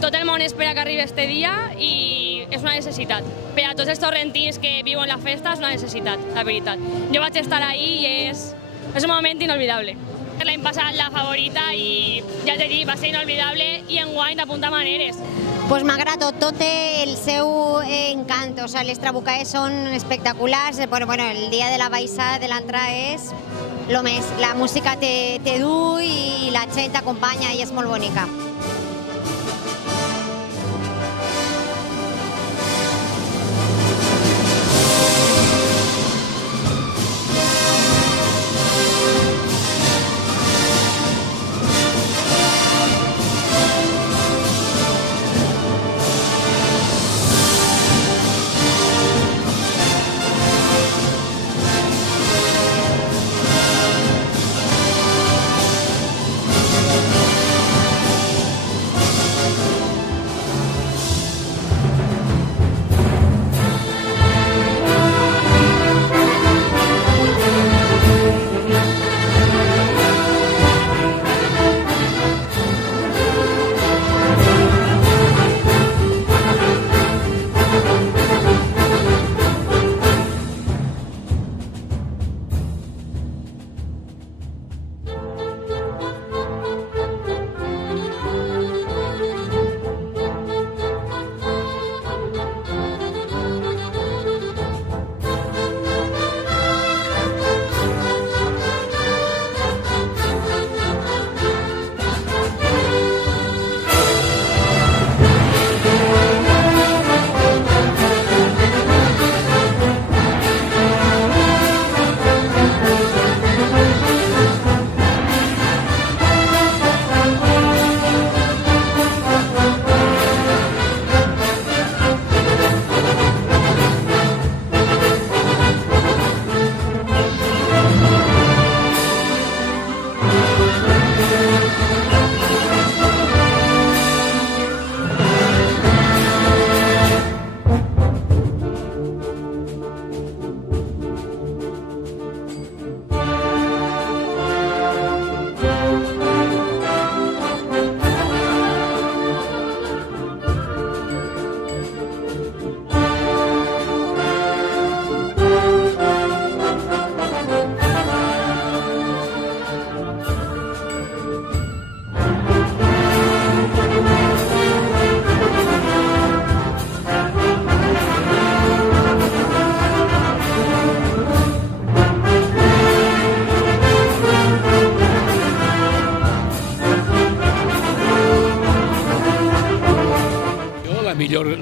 Tot el món espera que arribi este dia i és una necessitat. Per a tots els torrentins que viuen la festa és una necessitat, la veritat. Jo vaig estar ahí i és un moment inolvidable. L'any passat la favorita i ja t'he dit, va ser inolvidable i enguany d'apuntar maneres. Pues m'agrada tot té el seu encant, o sea, les trabucaes són espectaculars, bueno, el dia de la baixada de l'entrada és lo més, la música te du i la gent t'acompanya i és molt bonica.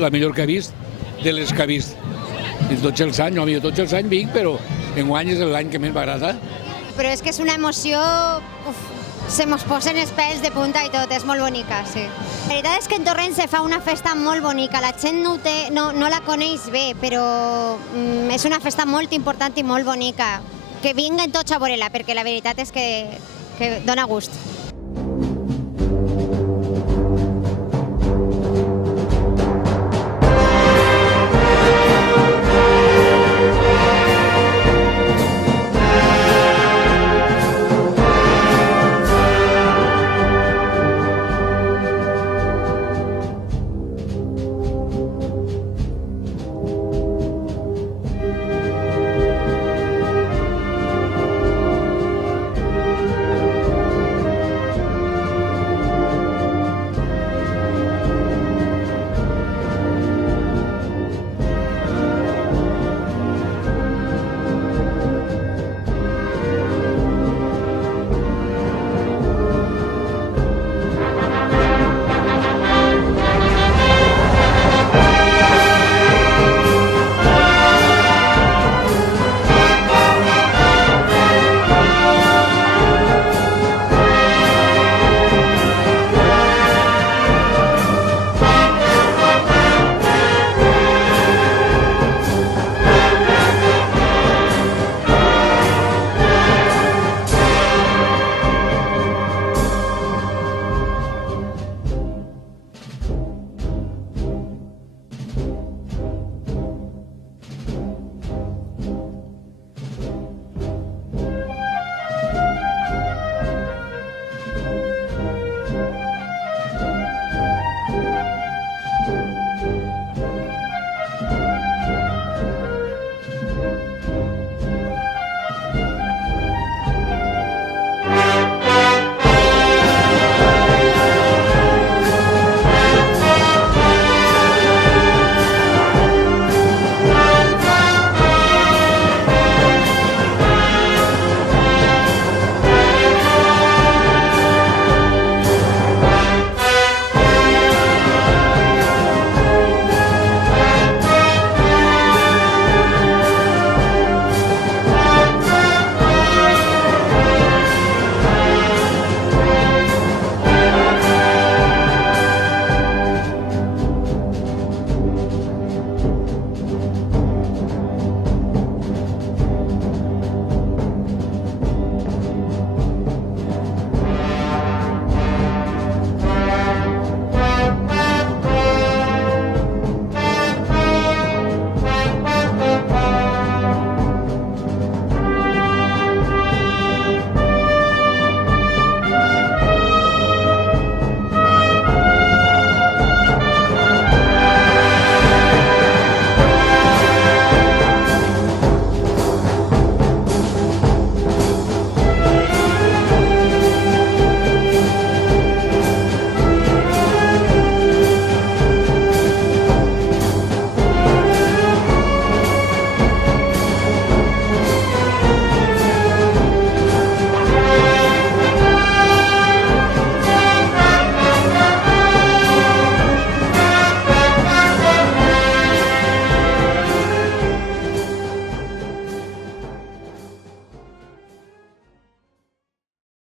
la millor que he vist, de les que he vist. I tots els anys, no, tots els anys vinc, però enguany és l'any que més m'agrada. Però és que és una emoció... se mos posen els pèls de punta i tot, és molt bonica, sí. La veritat és que en Torrent se fa una festa molt bonica, la gent no la coneix bé, però és una festa molt important i molt bonica. Que vinguen tots a veure-la, perquè la veritat és que dona gust.